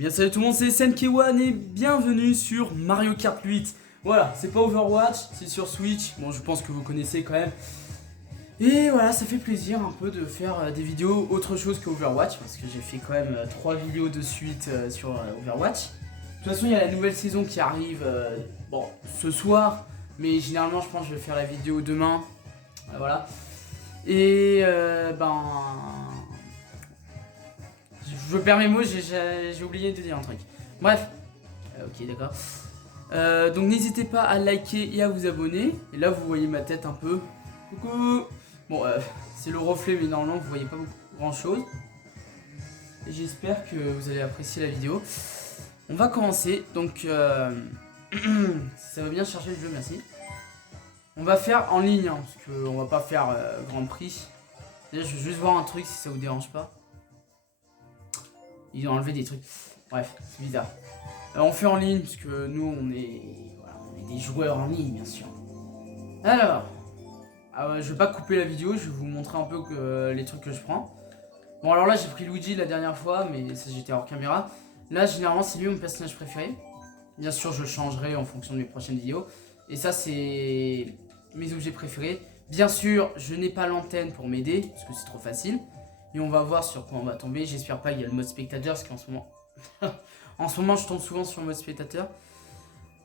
Bien salut tout le monde, c'est SNK1 et bienvenue sur Mario Kart 8. Voilà, c'est pas Overwatch, c'est sur Switch. Bon, je pense que vous connaissez quand même. Et voilà, ça fait plaisir un peu de faire des vidéos autre chose que Overwatch, parce que j'ai fait quand même 3 vidéos de suite sur Overwatch. De toute façon, il y a la nouvelle saison qui arrive bon, ce soir, mais généralement je pense que je vais faire la vidéo demain. Voilà. Et je perds mes mots, j'ai oublié de dire un truc. Bref, ok d'accord. Donc n'hésitez pas à liker et à vous abonner. Et là vous voyez ma tête un peu. Coucou. Bon, c'est le reflet, mais normalement vous voyez pas grand chose. Et j'espère que vous allez apprécier la vidéo. On va commencer. Donc ça va bien chercher le jeu, merci. On va faire en ligne, hein, parce qu'on va pas faire Grand Prix. Déjà je veux juste voir un truc si ça vous dérange pas. Ils ont enlevé des trucs. Bref, c'est bizarre. On fait en ligne, parce que nous, on est des joueurs en ligne, bien sûr. Alors, je vais pas couper la vidéo, je vais vous montrer un peu les trucs que je prends. Bon, alors là, j'ai pris Luigi la dernière fois, mais ça, j'étais hors caméra. Là, généralement, c'est lui mon personnage préféré. Bien sûr, je changerai en fonction de mes prochaines vidéos. Et ça, c'est mes objets préférés. Bien sûr, je n'ai pas l'antenne pour m'aider, parce que c'est trop facile. Et on va voir sur quoi on va tomber. J'espère pas qu'il y a le mode spectateur, parce qu'en ce moment... en ce moment, je tombe souvent sur le mode spectateur.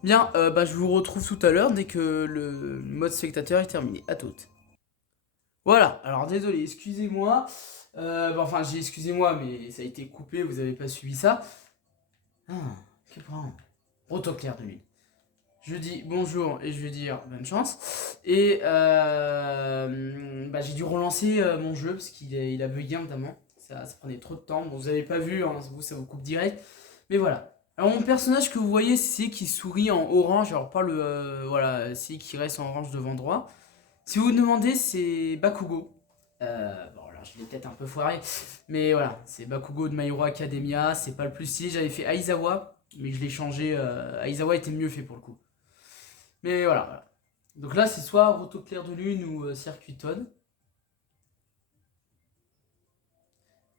Bien, je vous retrouve tout à l'heure dès que le mode spectateur est terminé. À toutes. Voilà, alors désolé, excusez-moi. Enfin, j'ai excusez-moi, mais ça a été coupé, vous avez pas suivi ça. Ah, quel problème. Auto clair de lune. Je dis bonjour et je vais dire bonne chance. Et j'ai dû relancer mon jeu parce qu'il a bugué notamment. Ça prenait trop de temps. Bon, vous avez pas vu, hein, ça vous coupe direct. Mais voilà. Alors mon personnage que vous voyez, c'est qui sourit en orange. Alors pas le... voilà, c'est qui reste en orange devant droit. Si vous vous demandez, c'est Bakugo. Bon là, je l'ai peut-être un peu foiré. Mais voilà, c'est Bakugo de My Hero Academia. C'est pas le plus stylé. J'avais fait Aizawa, mais je l'ai changé. Aizawa était mieux fait pour le coup. Mais voilà. Donc là, c'est soit Roto Clair de Lune ou Circuit Toad.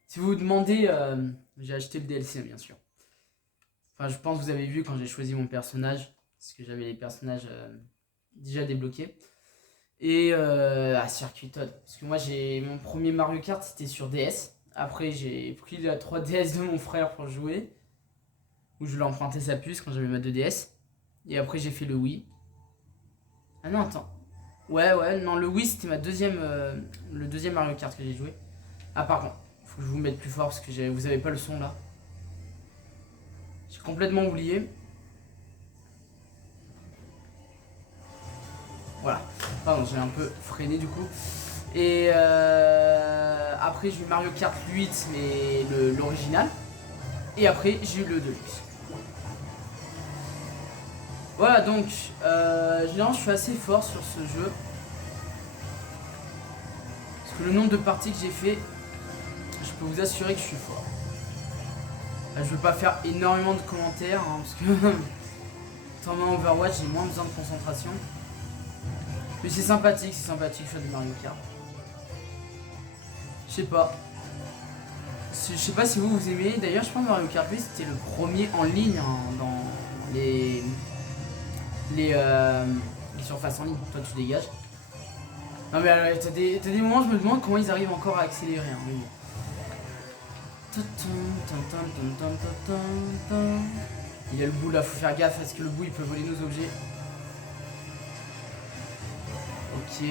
Si vous vous demandez, j'ai acheté le DLC, bien sûr. Enfin, je pense que vous avez vu quand j'ai choisi mon personnage, parce que j'avais les personnages déjà débloqués. Et Circuit Toad. Parce que moi, mon premier Mario Kart, c'était sur DS. Après, j'ai pris la 3DS de mon frère pour jouer. Où je lui ai emprunté sa puce quand j'avais ma 2DS. Et après, j'ai fait le Wii. Ah non, attends. Ouais, non, le Wii, c'était le deuxième Mario Kart que j'ai joué. Ah, par contre, faut que je vous mette plus fort parce que vous avez pas le son là. J'ai complètement oublié. Voilà. Pardon, j'ai un peu freiné du coup. Et après, j'ai eu Mario Kart 8, mais l'original. Et après, j'ai eu le Deluxe. Voilà, donc, généralement, je suis assez fort sur ce jeu. Parce que le nombre de parties que j'ai fait, je peux vous assurer que je suis fort. Là, je veux pas faire énormément de commentaires, hein, parce que en Overwatch, j'ai moins besoin de concentration. Mais c'est sympathique faire du Mario Kart. Je sais pas. Je sais pas si vous aimez. D'ailleurs, je pense que Mario Kart 8 c'était le premier en ligne hein, dans les surfaces en ligne. Toi, tu dégages. Non, mais t'as des moments, je me demande comment ils arrivent encore à accélérer. Hein, mais bon. Il y a le bout là, faut faire gaffe parce que le bout il peut voler nos objets. Ok,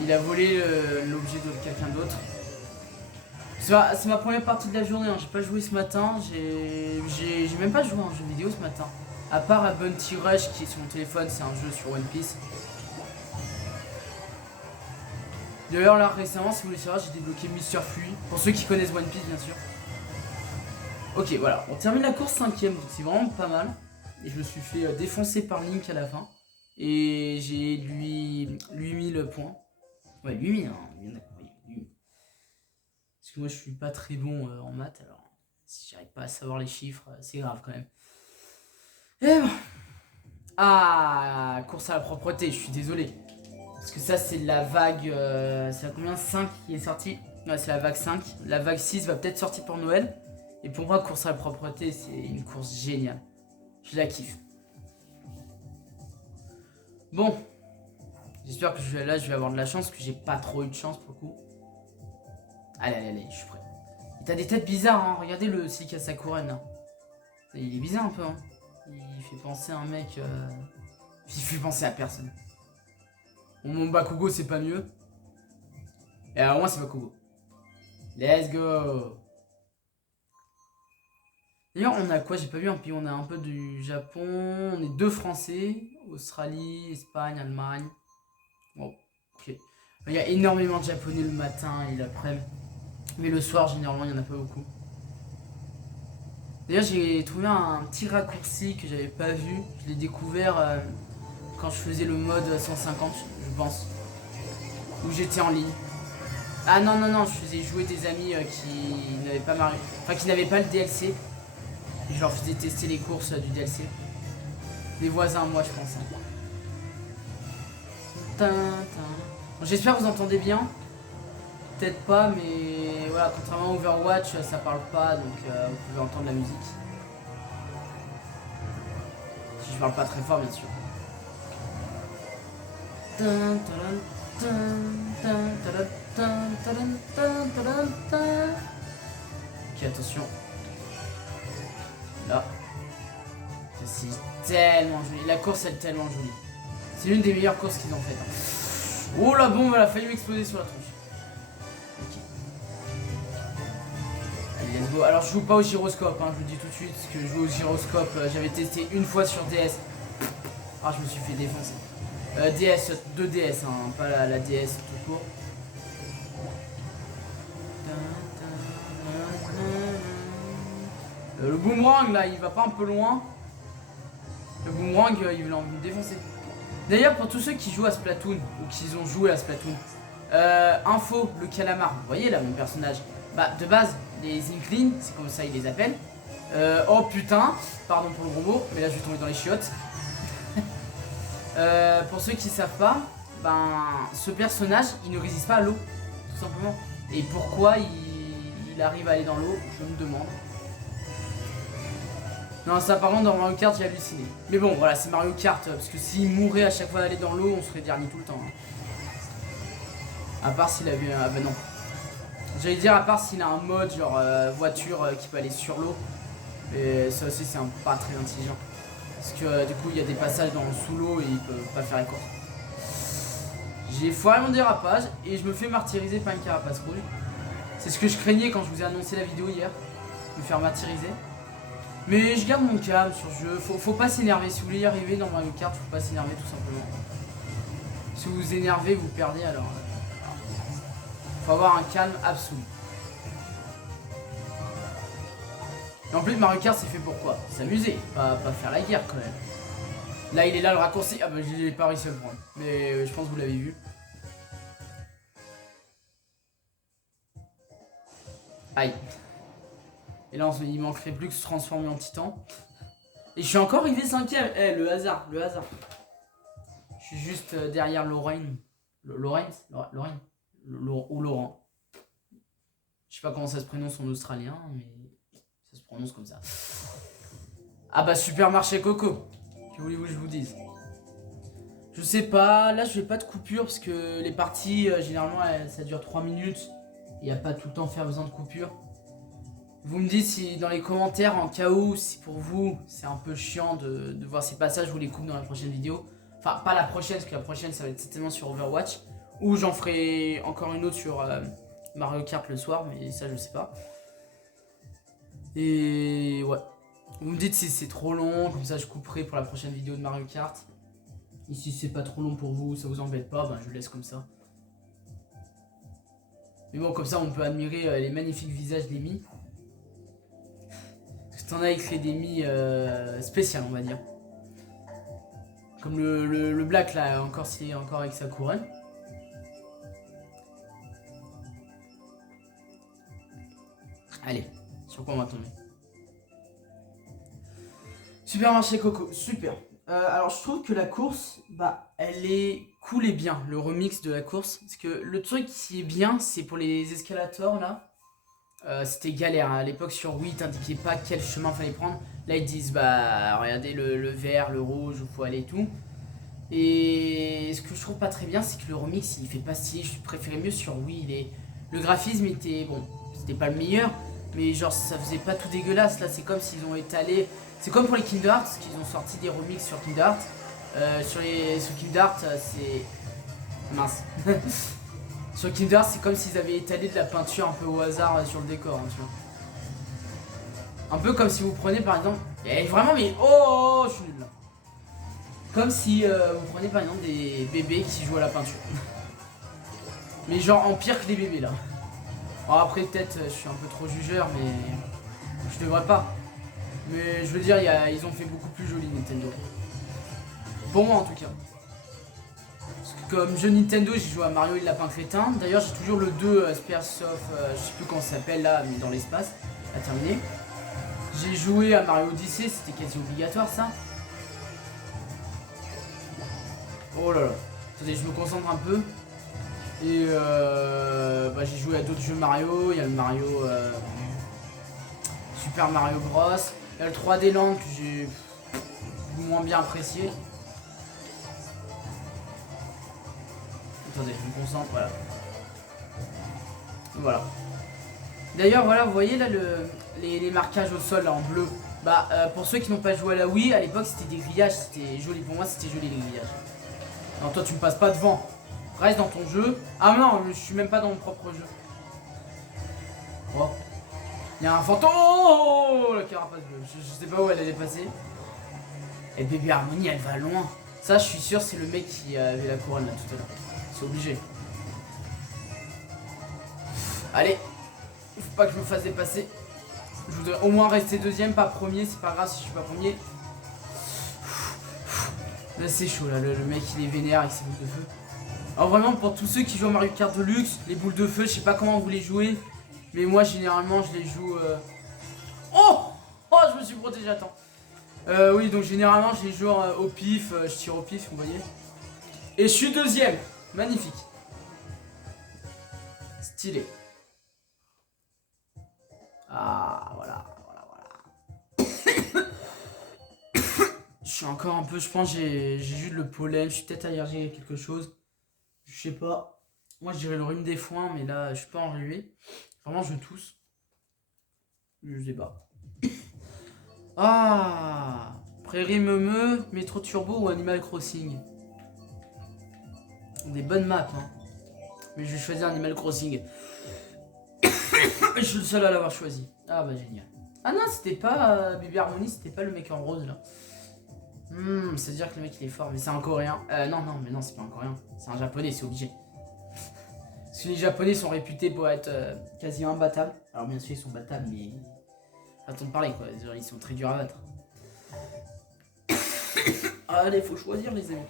il a volé l'objet de quelqu'un d'autre. C'est ma première partie de la journée, hein. J'ai pas joué ce matin, j'ai même pas joué à un jeu vidéo ce matin. À part à Bounty Rush qui est sur mon téléphone, c'est un jeu sur One Piece. D'ailleurs là récemment, si vous voulez savoir, j'ai débloqué Mr. Fury. Pour ceux qui connaissent One Piece bien sûr. Ok, voilà, on termine la course 5ème, donc c'est vraiment pas mal. Et je me suis fait défoncer par Link à la fin. Et j'ai lui 8000 points. Ouais, 8000, hein, oui, 8000. Parce que moi je suis pas très bon en maths, alors si j'arrive pas à savoir les chiffres, c'est grave quand même. Et bon. Ah, course à la propreté, je suis désolé. Parce que ça c'est la vague, c'est la combien 5 qui est sortie. Ouais, c'est la vague 5. La vague 6 va peut-être sortir pour Noël. Et pour moi, course à la propreté, c'est une course géniale. Je la kiffe. Bon. J'espère que je vais avoir de la chance, parce que j'ai pas trop eu de chance pour le coup. Allez, je suis prêt. T'as des têtes bizarres, hein. Regardez le Silica Sakuren, là. Il est bizarre un peu, hein. Il fait penser à un mec... Il fait penser à personne. Bon, mon Bakugo, c'est pas mieux. Et alors, moi, c'est Bakugo. Let's go. D'ailleurs, on a quoi? J'ai pas vu un pays. On a un peu du Japon. On est 2 Français. Australie, Espagne, Allemagne. Bon, ok. Il y a énormément de Japonais le matin et l'après-midi. Mais le soir, généralement, il n'y en a pas beaucoup. D'ailleurs, j'ai trouvé un petit raccourci que j'avais pas vu. Je l'ai découvert quand je faisais le mode 150, je pense. Où j'étais en ligne. Ah non, je faisais jouer des amis qui n'avaient pas qui n'avaient pas le DLC. Et je leur faisais tester les courses du DLC. Des voisins, moi, je pense. J'espère que vous entendez bien. Peut-être pas, mais voilà, contrairement à Overwatch, ça parle pas, donc vous pouvez entendre la musique. Si je parle pas très fort, bien sûr. Ok, attention. Là. C'est tellement joli. La course, elle est tellement jolie. C'est l'une des meilleures courses qu'ils ont faites. Hein. Oh, la bombe, elle a failli m'exploser sur la tronche. Ok. Allez, let's go. Alors, je joue pas au gyroscope, hein, je vous le dis tout de suite. Parce que je joue au gyroscope, j'avais testé une fois sur DS. Ah, je me suis fait défoncer. DS, 2DS, hein, pas la DS tout court. Le boomerang là, il va pas un peu loin. Le boomerang, il va me défoncer. D'ailleurs, pour tous ceux qui jouent à Splatoon, ou qui ont joué à Splatoon, info, le calamar, vous voyez là mon personnage. Bah, de base, les Inklings, c'est comme ça ils les appellent. Oh putain, pardon pour le gros mot, mais là je vais tomber dans les chiottes. Pour ceux qui savent pas, ben, ce personnage, il ne résiste pas à l'eau, tout simplement. Et pourquoi il arrive à aller dans l'eau, je me demande. Non, ça par contre dans Mario Kart j'ai halluciné. Mais bon voilà, c'est Mario Kart, parce que s'il mourait à chaque fois d'aller dans l'eau, on serait dernier tout le temps. Hein. À part s'il avait... bah non. J'allais dire à part s'il a un mode genre voiture qui peut aller sur l'eau. Et ça aussi c'est pas très intelligent. Parce que du coup il y a des passages sous l'eau et il peut pas faire les courses. J'ai foiré mon dérapage et je me fais martyriser par une carapace rouge. C'est ce que je craignais quand je vous ai annoncé la vidéo hier. Me faire martyriser. Mais je garde mon calme sur ce jeu, faut pas s'énerver, si vous voulez y arriver dans Mario Kart, faut pas s'énerver tout simplement. Si vous vous énervez, vous perdez alors. Faut avoir un calme absolu. Et en plus Mario Kart c'est fait pour quoi? S'amuser, pas faire la guerre quand même. Là il est là le raccourci, ah bah j'ai pas réussi à le prendre. Mais je pense que vous l'avez vu. Aïe. Et là, il manquerait plus que se transformer en titan. Et je suis encore arrivé 5ème. Eh, le hasard. Je suis juste derrière Lorraine. Lorraine ou Laurent. Je sais pas comment ça se prononce en australien, mais ça se prononce comme ça. Ah bah, Supermarché Coco. Que voulez-vous que je vous dise? Je sais pas. Là, je fais pas de coupure parce que les parties, généralement, ça dure 3 minutes. Il n'y a pas tout le temps faire besoin de coupure. Vous me dites si dans les commentaires en cas où, si pour vous c'est un peu chiant de voir ces passages, je vous les coupe dans la prochaine vidéo. Enfin pas la prochaine parce que la prochaine ça va être certainement sur Overwatch. Ou j'en ferai encore une autre sur Mario Kart le soir, mais ça je sais pas. Et ouais. Vous me dites si c'est trop long, comme ça je couperai pour la prochaine vidéo de Mario Kart. Et si c'est pas trop long pour vous, ça vous embête pas, ben je laisse comme ça. Mais bon comme ça on peut admirer les magnifiques visages des Mi. T'en as écrit des mi spéciales on va dire. Comme le black là, encore s'il est encore avec sa couronne. Allez, sur quoi on va tomber? Supermarché Coco, super. Alors je trouve que la course, bah elle est cool et bien, le remix de la course. Parce que le truc qui est bien, c'est pour les escalators là. c'était galère. Hein. À l'époque sur Wii, t'indiquais pas quel chemin fallait prendre. Là ils disent bah regardez le vert, le rouge, où faut aller et tout. Et ce que je trouve pas très bien, c'est que le remix il fait pas stylé. Je préférais mieux sur Wii. Le graphisme était bon, c'était pas le meilleur, mais genre ça faisait pas tout dégueulasse. Là c'est comme s'ils ont étalé. C'est comme pour les Kingdom Hearts, qu'ils ont sorti des remixes sur Kingdom Hearts. Sur Kingdom Hearts, c'est mince. Sur Kingdom Hearts, c'est comme s'ils avaient étalé de la peinture un peu au hasard sur le décor, hein, tu vois. Un peu comme si vous prenez par exemple. Et vraiment, mais oh, je suis nul là. Comme si vous prenez par exemple des bébés qui jouent à la peinture. Mais genre en pire que les bébés là. Alors après, peut-être je suis un peu trop jugeur, mais je devrais pas. Mais je veux dire, ils ont fait beaucoup plus joli Nintendo. Pour moi en tout cas. Parce que comme jeu Nintendo, j'ai joué à Mario et le lapin crétin. D'ailleurs, j'ai toujours le 2 Spears of, je sais plus comment ça s'appelle là, mais dans l'espace, à terminer. J'ai joué à Mario Odyssey, c'était quasi obligatoire ça. Oh là là. Attendez, je me concentre un peu. Et bah, j'ai joué à d'autres jeux Mario. Il y a le Mario Super Mario Bros. Il y a le 3D Land que j'ai moins bien apprécié. Attendez, je me concentre, voilà. Voilà. D'ailleurs, voilà, vous voyez là les marquages au sol là en bleu. Bah, pour ceux qui n'ont pas joué à la Wii, à l'époque c'était des grillages, c'était joli. Pour moi, c'était joli les grillages. Non, toi, tu me passes pas devant. Reste dans ton jeu. Ah non, je suis même pas dans mon propre jeu. Oh. Il y a un fantôme. Oh, la carapace bleue. Je sais pas où elle allait passer. Et bébé Harmonie, elle va loin. Ça, je suis sûr, c'est le mec qui avait la couronne là tout à l'heure. C'est obligé. Allez. Il faut pas que je me fasse dépasser. Je voudrais au moins rester deuxième, pas premier. C'est pas grave si je suis pas premier. Là, c'est chaud. Là, le mec, il est vénère avec ses boules de feu. Alors vraiment, pour tous ceux qui jouent à Mario Kart Deluxe, les boules de feu, je sais pas comment vous les jouez. Mais moi, généralement, je les joue... Oh, oh, je me suis protégé à temps. Oui, donc généralement, je les joue au pif. Je tire au pif, vous voyez. Et je suis deuxième. Magnifique. Stylé. Ah, voilà. Je suis encore un peu, je pense, j'ai juste le pollen. Je suis peut-être allergique à quelque chose. Je sais pas. Moi, je dirais le rhume des foins, mais là, je suis pas enrhumé. Vraiment, je tousse. Je sais pas. Ah, Prairie Meumeu, Métro Turbo ou Animal Crossing. Des bonnes maps, hein. Mais je vais choisir Animal Crossing. Je suis le seul à l'avoir choisi. Ah bah génial. Ah non, c'était pas Baby Harmony, c'était pas le mec en rose là. C'est-à-dire que le mec il est fort, mais c'est un coréen. Non, mais non, c'est pas un coréen. C'est un japonais, c'est obligé. Parce que les japonais sont réputés pour être quasi imbattables. Alors bien sûr, ils sont battables, mais. Attends de parler quoi, genre, ils sont très durs à battre. Allez, faut choisir les amis.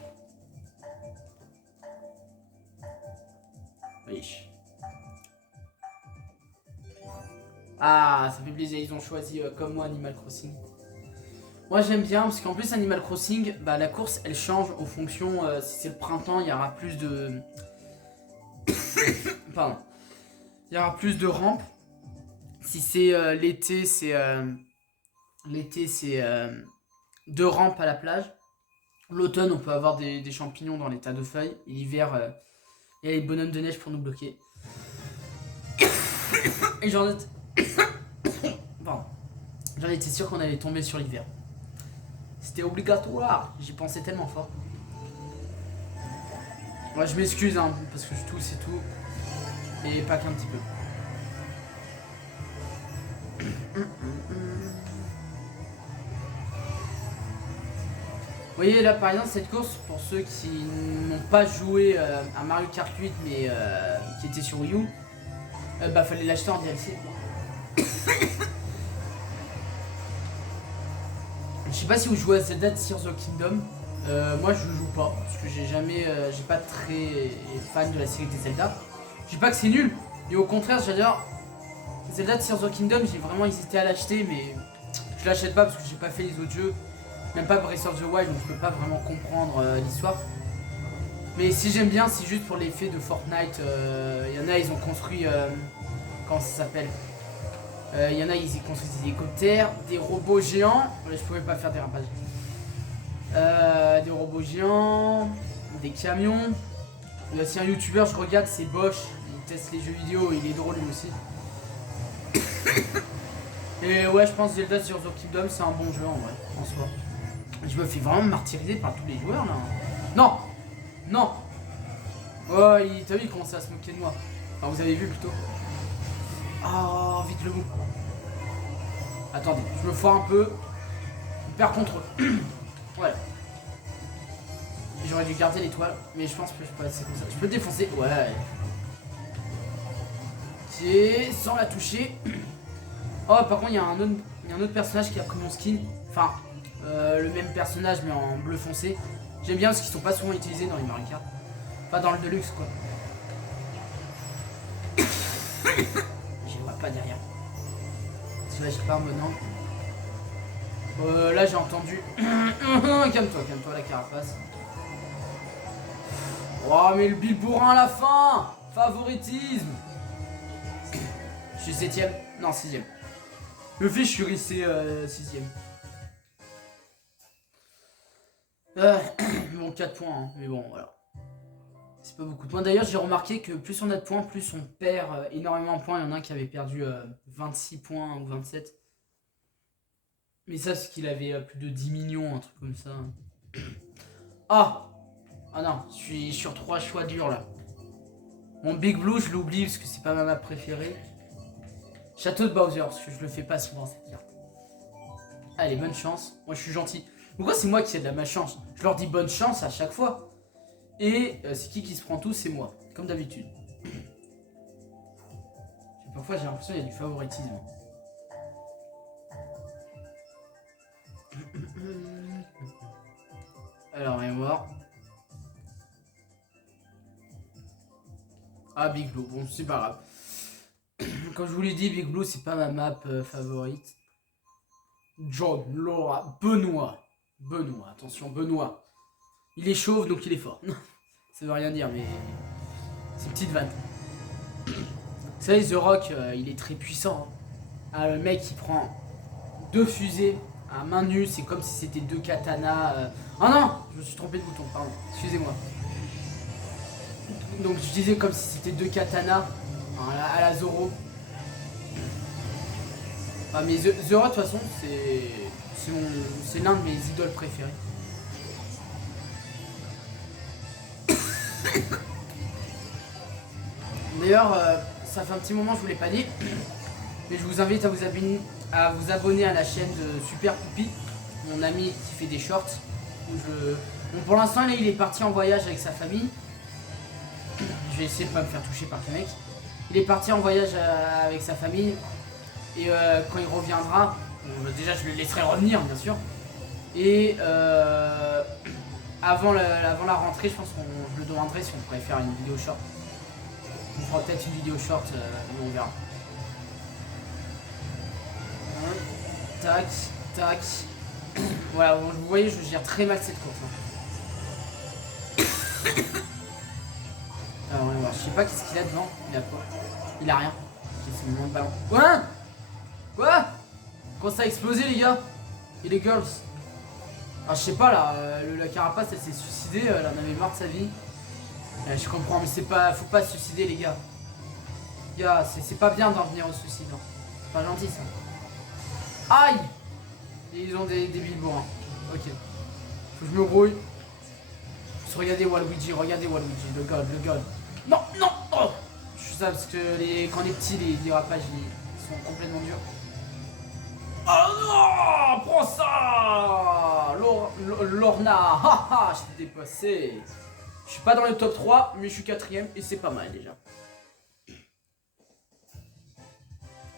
Oui. Ah, ça fait plaisir, ils ont choisi comme moi Animal Crossing. Moi j'aime bien parce qu'en plus Animal Crossing, bah, la course elle change en fonction, si c'est le printemps il y aura plus de... Pardon. Il y aura plus de rampes. Si c'est l'été, c'est... L'été c'est 2 rampes à la plage. L'automne on peut avoir des champignons dans les tas de feuilles. Et l'hiver, il y a les bonhommes de neige pour nous bloquer. Et j'en étais... Pardon. J'en étais sûr qu'on allait tomber sur l'hiver. C'était obligatoire. J'y pensais tellement fort. Ouais, je m'excuse hein, parce que je tousse et tout. Et pas qu'un petit peu. Vous voyez là par exemple cette course, pour ceux qui n'ont pas joué à Mario Kart 8 mais qui était sur Wii U, bah fallait l'acheter en DLC. Je sais pas si vous jouez à Zelda Tears of Kingdom. Moi je joue pas parce que j'ai pas très fan de la série des Zelda. Je dis pas que c'est nul, et au contraire j'adore Zelda Tears of Kingdom. J'ai vraiment hésité à l'acheter mais je l'achète pas parce que j'ai pas fait les autres jeux. Même pas Breath of the Wild, donc je peux pas vraiment comprendre l'histoire. Mais si j'aime bien, c'est juste pour l'effet de Fortnite. Il y en a, ils ont construit... comment ça s'appelle? Il y en a, ils construisent des hélicoptères, des robots géants. Je pouvais pas faire des rapages. Des robots géants, des camions. Il y a aussi un youtubeur, je regarde, c'est Bosch. Il teste les jeux vidéo, il est drôle lui aussi. Et ouais, je pense Zelda Tears of Kingdom, c'est un bon jeu en vrai, en soi. Je me fais vraiment martyriser par tous les joueurs là. Non. Non. Oh, t'as vu, il commençait à se moquer de moi. Enfin, vous avez vu plutôt. Oh, vite le mou. Attendez, je me foire un peu. Je perds contrôle. Ouais. J'aurais dû garder l'étoile, mais je pense que je peux passer comme ça. Je peux le défoncer. Ouais. Ok, sans la toucher. Oh, par contre, il y a un autre personnage qui a pris mon skin. Enfin, le même personnage, mais en bleu foncé. J'aime bien parce qu'ils sont pas souvent utilisés dans les Mario Kart. Pas dans le Deluxe, quoi. Je vois pas derrière. Parce que là, j'ai pas un bon angle. Là, j'ai entendu. Calme-toi, la carapace. Oh, mais le bilbourrin à la fin. Favoritisme. Je suis 7ème. Non, 6ème. Le fait, je suis resté 6ème. Bon, 4 points, hein. Mais bon, voilà. C'est pas beaucoup de points. D'ailleurs, j'ai remarqué que plus on a de points, plus on perd énormément de points. Il y en a un qui avait perdu 26 points ou 27. Mais ça, c'est qu'il avait plus de 10 millions, un truc comme ça. Ah! Ah non, je suis sur 3 choix durs là. Mon Big Blue, je l'oublie parce que c'est pas ma map préférée. Château de Bowser, parce que je le fais pas souvent cette carte. Allez, bonne chance. Moi, je suis gentil. Pourquoi c'est moi qui ai de la malchance? Je leur dis bonne chance à chaque fois. Et c'est qui se prend tout? C'est moi, comme d'habitude. Parfois, j'ai l'impression qu'il y a du favoritisme. Alors, on va voir. Ah, Big Blue, bon, c'est pas grave. Comme je vous l'ai dit, Big Blue, c'est pas ma map favorite. John, Laura, Benoît. Benoît, attention, Benoît. Il est chauve, donc il est fort. Ça veut rien dire, mais c'est une petite vanne. Vous savez, The Rock, il est très puissant. Hein. Ah, le mec, il prend 2 fusées à main nue, c'est comme si c'était 2 katanas. Oh non, je me suis trompé de bouton, pardon, excusez-moi. Donc je disais comme si c'était 2 katanas à la Zoro. Ah, mais The Rock, de toute façon, c'est l'un de mes idoles préférées. D'ailleurs, ça fait un petit moment que je vous l'ai pas dit, mais je vous invite à vous abonner à la chaîne de Super Poupie, mon ami qui fait des shorts. Bon, pour l'instant, il est parti en voyage avec sa famille. Je vais essayer de pas me faire toucher par le mec. Il est parti en voyage avec sa famille. Et quand il reviendra, déjà je le laisserai revenir bien sûr. Et avant la rentrée, je pense que je le demanderai si on pourrait faire une vidéo short. On fera peut-être une vidéo short, mais on verra. Tac, tac. Voilà, bon, vous voyez, je gère très mal cette course. Hein. Alors, on va voir. Je sais pas qu'est-ce qu'il a devant. Il a quoi? Il a rien. C'est le moment de ballon. Quoi? Quoi? Quand ça a explosé, les gars? Et les girls? Ah, je sais pas là, la carapace elle s'est suicidée, elle en avait marre de sa vie. Je comprends, mais c'est pas. Faut pas se suicider, les gars. Gars, c'est pas bien d'en venir au suicide. Hein. C'est pas gentil ça. Aïe! Et ils ont des bilbourgs. Hein. Ok. Faut que je me brouille. Regardez Waluigi, le god. Non, non, oh! Je suis ça parce que quand on est petit, les dérapages ils sont complètement durs. Oh non! Prends ça! Lorna, haha, je t'ai dépassé. Je suis pas dans le top 3, mais je suis 4ème et c'est pas mal déjà.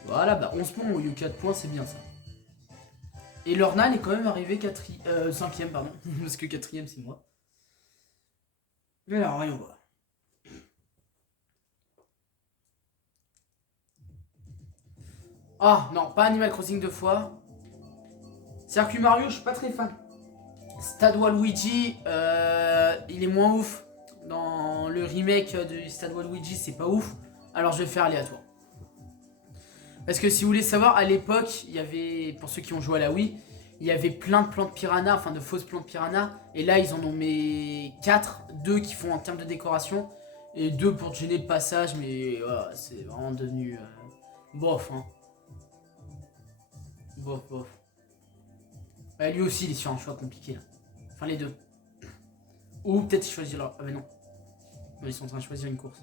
Voilà, bah 11 points au lieu de 4 points, c'est bien ça. Et Lorna, elle est quand même arrivée 5ème, pardon, parce que 4ème c'est moi. Mais alors, rien voir. Ah non, pas Animal Crossing 2 fois. Circuit Mario, je suis pas très fan. Stade Waluigi, il est moins ouf. Dans le remake de Stade Waluigi, c'est pas ouf. Alors je vais faire aléatoire. Parce que si vous voulez savoir, à l'époque, il y avait, pour ceux qui ont joué à la Wii, il y avait plein de plantes piranha, enfin de fausses plantes piranha. Et là, ils en ont mis 4, 2 qui font en termes de décoration. Et 2 pour gêner le passage, mais voilà, c'est vraiment devenu bof, hein. Bof, bof. Ouais, lui aussi, il est sur un choix compliqué là. Enfin, les deux. Ou peut-être choisir là. Ah, mais non. Non, ils sont en train de choisir une course.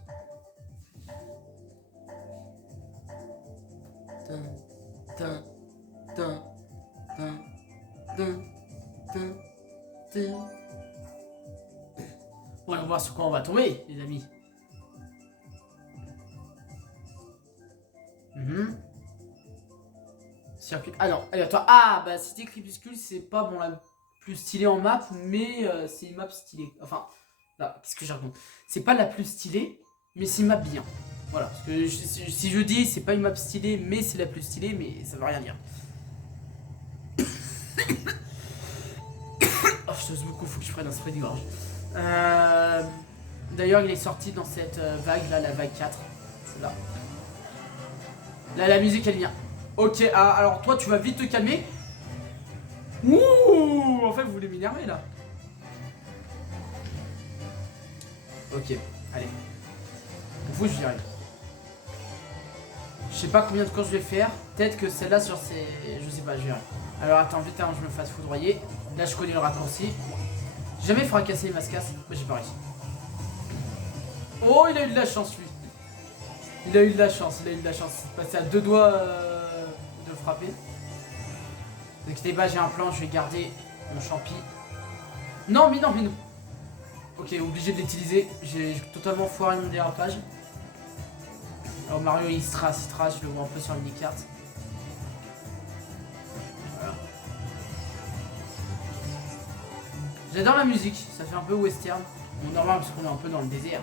Tin, tin, tin, tin, tin, tin, tin. Bon, on va voir sur quoi on va tomber, les amis. Circuit. Ah non, allez, toi. Ah, bah, Cité Crépuscule, c'est pas bon la plus stylée en map, mais c'est une map stylée. Enfin, là, qu'est-ce que je raconte? C'est pas la plus stylée, mais c'est une map bien. Voilà, parce que si je dis c'est pas une map stylée, mais c'est la plus stylée, mais ça veut rien dire. Oh, je tousse beaucoup, faut que je prenne un spray de gorge. D'ailleurs, il est sorti dans cette vague là, la vague 4. C'est là. Là, la musique elle vient. Ok, ah, alors toi tu vas vite te calmer. Ouh, en fait vous voulez m'énerver là. Ok, allez. Vous j'y arrive. Je sais pas combien de courses je vais faire. Peut-être que celle-là sur ces... Je sais pas, je verrai. Alors attends, vite avant que je me fasse foudroyer. Là je connais le raccourci. Jamais il faudra casser les mascasses. Moi j'ai pas réussi. Oh, il a eu de la chance lui. Il a eu de la chance, il a eu de la chance. Passé à 2 doigts de frapper. Ne inquiétez pas, j'ai un plan, je vais garder mon champi. Non, mais non, mais non. Ok, obligé de l'utiliser. J'ai totalement foiré mon dérapage. Alors Mario il se trace, je le vois un peu sur la mini-carte. Voilà. J'adore la musique, ça fait un peu western. Bon, normal parce qu'on est un peu dans le désert.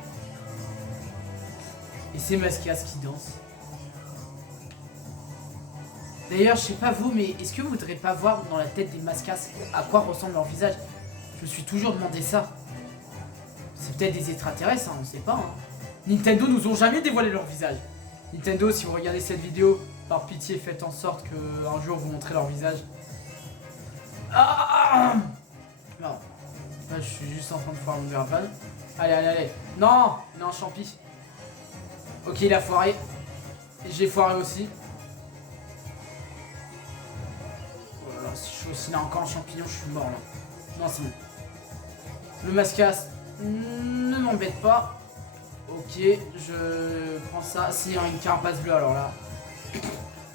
Et c'est Mascas qui danse. D'ailleurs, je sais pas vous, mais est-ce que vous voudrez pas voir dans la tête des Mascas à quoi ressemble leur visage? Je me suis toujours demandé ça. C'est peut-être des extraterrestres, hein, on sait pas. Hein. Nintendo nous ont jamais dévoilé leur visage. Nintendo, si vous regardez cette vidéo, par pitié, faites en sorte qu'un jour vous montrez leur visage. Ah non. Là, je suis juste en train de faire mon dérapage. Allez, allez, allez. Non, non, champi. Ok, il a foiré. Et j'ai foiré aussi. Oh là là, c'est chaud. S'il a encore un champignon, je suis mort là. Non, c'est bon. Le Mascas ne m'embête pas. Ok, je prends ça. Si, hein, une carapace bleue alors là.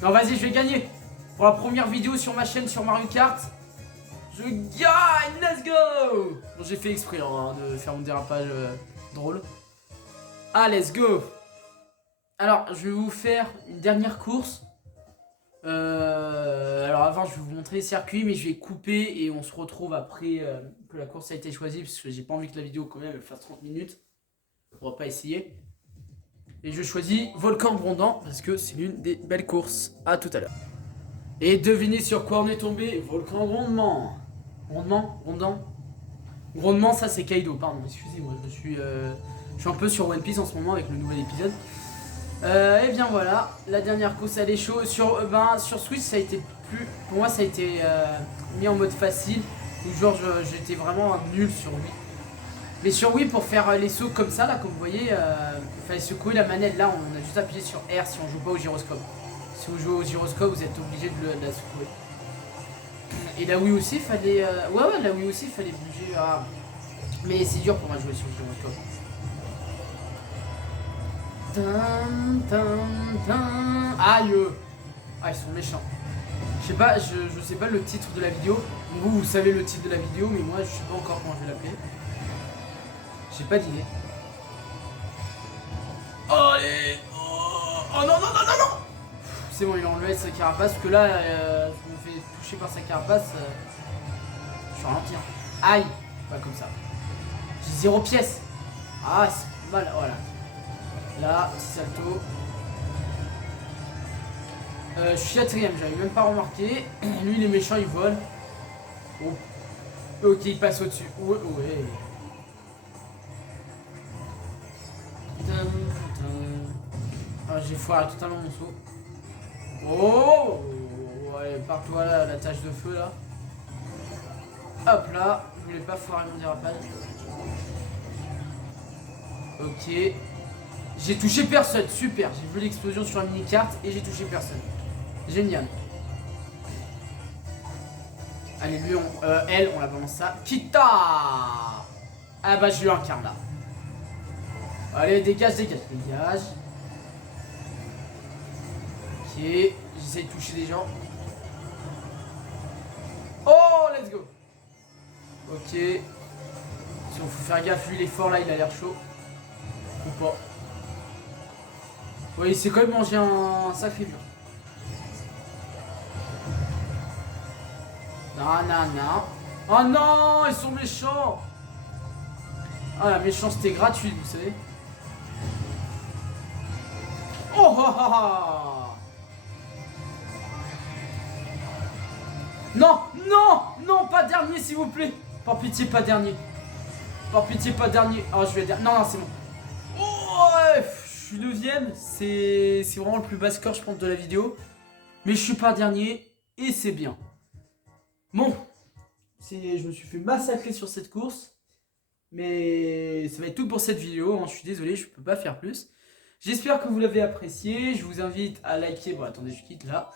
Non, vas-y, je vais gagner. Pour la première vidéo sur ma chaîne sur Mario Kart. Je gagne. Let's go. Bon, j'ai fait exprès hein, de faire mon dérapage drôle. Ah, let's go. Alors, je vais vous faire une dernière course. Alors avant, je vais vous montrer les circuits, mais je vais couper et on se retrouve après que la course a été choisie, parce que j'ai pas envie que la vidéo quand même elle fasse 30 minutes. On va pas essayer. Et je choisis Volcan Grondant, parce que c'est l'une des belles courses. À tout à l'heure. Et devinez sur quoi on est tombé? Volcan Grondement. Grondement, ça c'est Kaido, pardon, excusez-moi, je suis un peu sur One Piece en ce moment avec le nouvel épisode. Et bien voilà, la dernière course elle est chaude. Sur Switch ça a été plus. Pour moi ça a été mis en mode facile. Ou genre j'étais vraiment nul sur Wii. Mais sur Wii pour faire les sauts comme ça là, comme vous voyez, il fallait secouer la manette. Là on a juste appuyé sur R si on joue pas au gyroscope. Si vous jouez au gyroscope vous êtes obligé de la secouer. Et la Wii aussi fallait. Ouais la Wii aussi fallait bouger. Mais c'est dur pour moi de jouer sur le gyroscope. Aïe. Ah ils sont méchants. Je sais pas, je sais pas le titre de la vidéo. Vous savez le titre de la vidéo, mais moi je sais pas encore comment je vais l'appeler. J'ai pas d'idée. Oh, allez. Oh non non non non non. C'est bon, il a enlevé sa carapace, parce que là je me fais toucher par sa carapace. Je suis ralenti. Aïe. Pas comme ça. J'ai 0 pièce. Ah c'est mal, voilà. Là, petit salto. Je suis quatrième, j'avais même pas remarqué. Lui, il est méchant, il vole. Oh. Ok, il passe au-dessus. Ouais, ouais. Ah, j'ai foiré totalement mon saut. Oh, allez, pars-toi là, la tache de feu là. Hop là, je voulais pas foirer mon dérapage. Ok. J'ai touché personne, super. J'ai vu l'explosion sur la mini-carte et j'ai touché personne. Génial. Allez, lui, elle, on la balance ça. Kita. Ah bah, je lui incarne là. Allez, dégage, dégage, dégage. Ok, j'essaie de toucher des gens. Oh, let's go. Ok. Si on faut faire gaffe, lui il est fort là, il a l'air chaud. Ou pas. Oui, il s'est quand même mangé un sacré mur. Non, non, non. Oh non, ils sont méchants. Ah, la méchanceté gratuite, vous savez. Oh, ah, ah, ah. Non, non, non, pas dernier, s'il vous plaît. Par pitié, pas dernier. Par pitié, pas dernier. Oh, je vais dire. Non, non, c'est bon. Oh, ouais, je suis 9ème. C'est vraiment le plus bas score, je pense, de la vidéo. Mais je suis pas dernier. Et c'est bien. Bon. Je me suis fait massacrer sur cette course. Mais ça va être tout pour cette vidéo. Hein. Je suis désolé, je peux pas faire plus. J'espère que vous l'avez apprécié. Je vous invite à liker. Bon, attendez, je quitte là.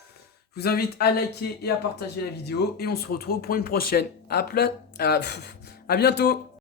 Je vous invite à liker et à partager la vidéo. Et on se retrouve pour une prochaine. À bientôt.